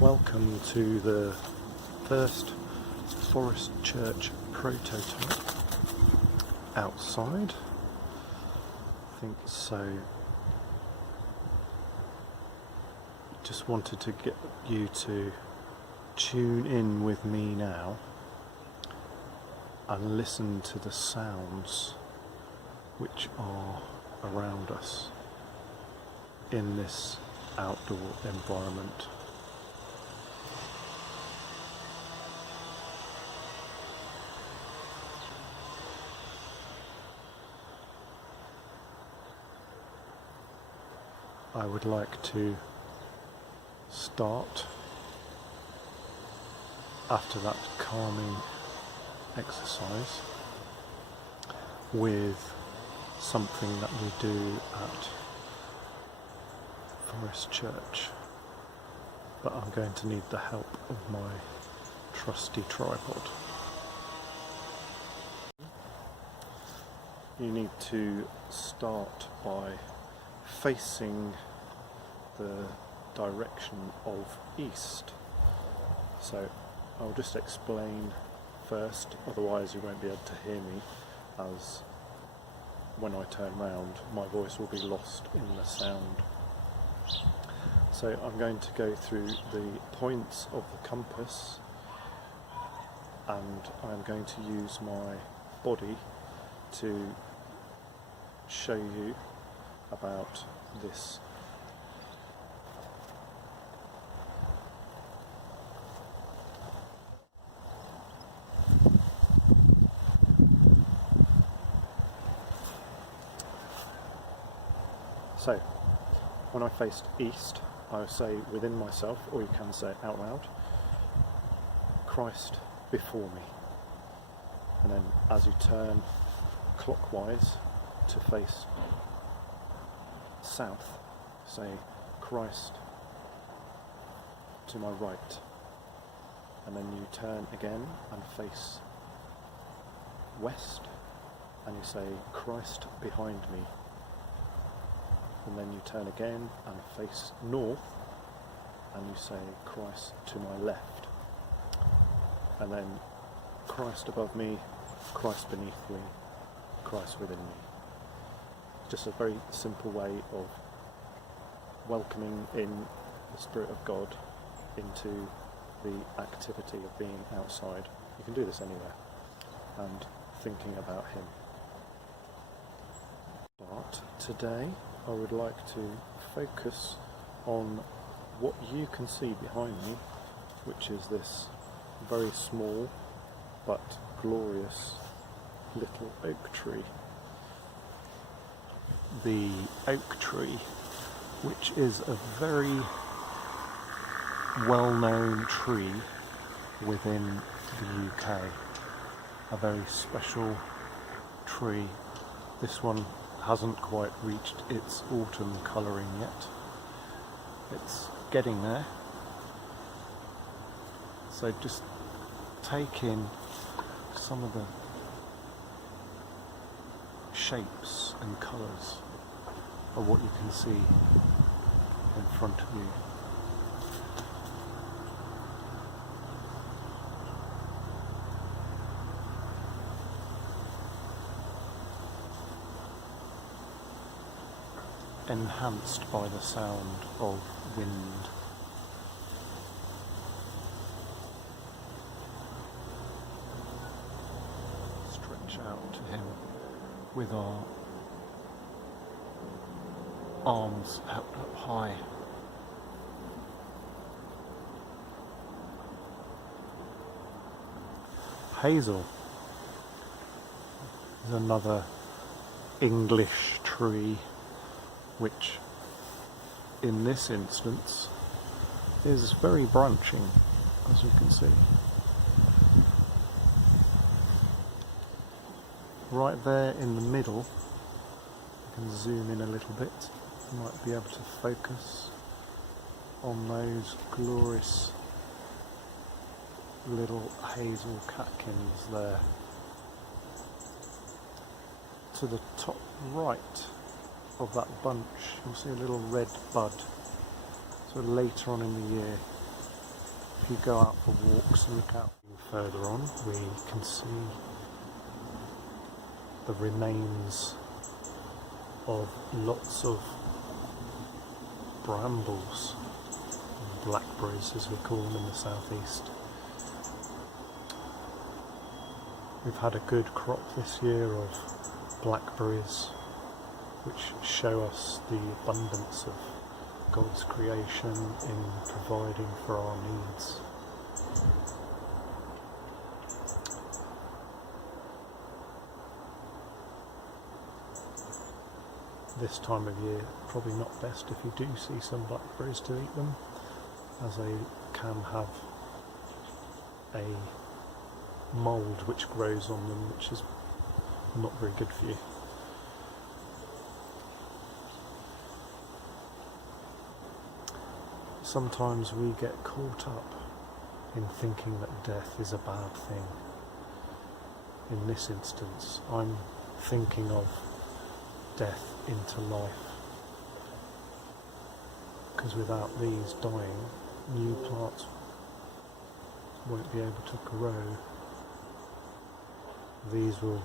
Welcome to the first Forest Church prototype outside. I think so. Just wanted to get you to tune in with me now and listen to the sounds which are around us in this outdoor environment. I would like to start after that calming exercise with something that we do at Forest Church, but I'm going to need the help of my trusty tripod. You need to start by facing the direction of east. So I'll just explain first, otherwise you won't be able to hear me, as when I turn round my voice will be lost in the sound. So I'm going to go through the points of the compass, and I'm going to use my body to show you about this. So, when I faced east, I would say within myself, or you can say out loud, Christ before me. And then as you turn clockwise to face south, say Christ to my right. And then you turn again and face west, and you say Christ behind me. And then you turn again and face north, and you say Christ to my left. And then Christ above me, Christ beneath me, Christ within me. Just a very simple way of welcoming in the Spirit of God into the activity of being outside. You can do this anywhere, and thinking about Him. But today I would like to focus on what you can see behind me, which is this very small but glorious little oak tree. The oak tree, which is a very well-known tree within the UK, a very special tree. This one hasn't quite reached its autumn colouring yet. It's getting there. So just take in some of the shapes and colours of what you can see in front of you. Enhanced by the sound of wind. Stretch out to Him with our arms held up high. Hazel is another English tree, which in this instance is very branching, as you can see. Right there in the middle, you can zoom in a little bit, you might be able to focus on those glorious little hazel catkins there. To the top right of that bunch, you'll see a little red bud. So later on in the year, If you go out for walks and look out further on, we can see the remains of lots of brambles, blackberries as we call them in the southeast. We've had a good crop this year of blackberries, which show us the abundance of God's creation in providing for our needs. This time of year, probably not best if you do see some blackberries to eat them, as they can have a mould which grows on them, which is not very good for you. Sometimes we get caught up in thinking that death is a bad thing. In this instance, I'm thinking of death into life, because without these dying, new plants won't be able to grow. These will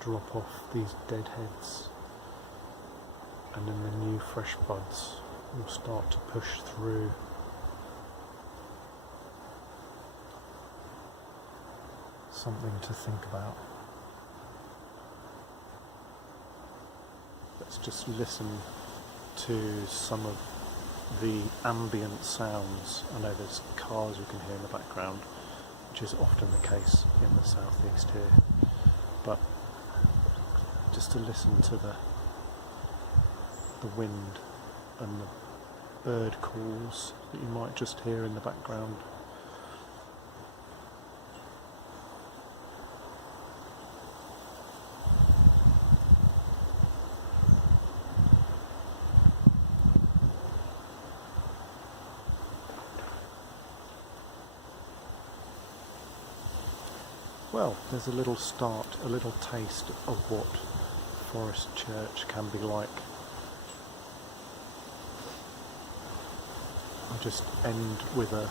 drop off, these dead heads, and then the new fresh buds will start to push through. Something to think about. Let's just listen to some of the ambient sounds. I know there's cars you can hear in the background, which is often the case in the southeast here, but just to listen to the wind and the bird calls that you might just hear in the background. Well, there's a little start, a little taste of what Forest Church can be like. I'll just end with a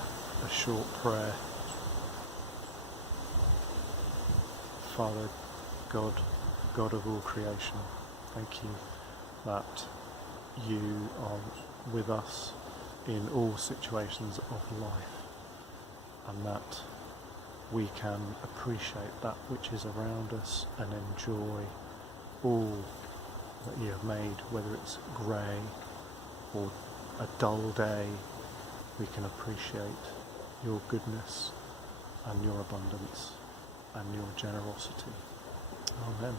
short prayer. Father God, God of all creation, thank you that you are with us in all situations of life, and that we can appreciate that which is around us and enjoy all that you have made, whether it's grey or a dull day. We can appreciate your goodness and your abundance and your generosity. Amen.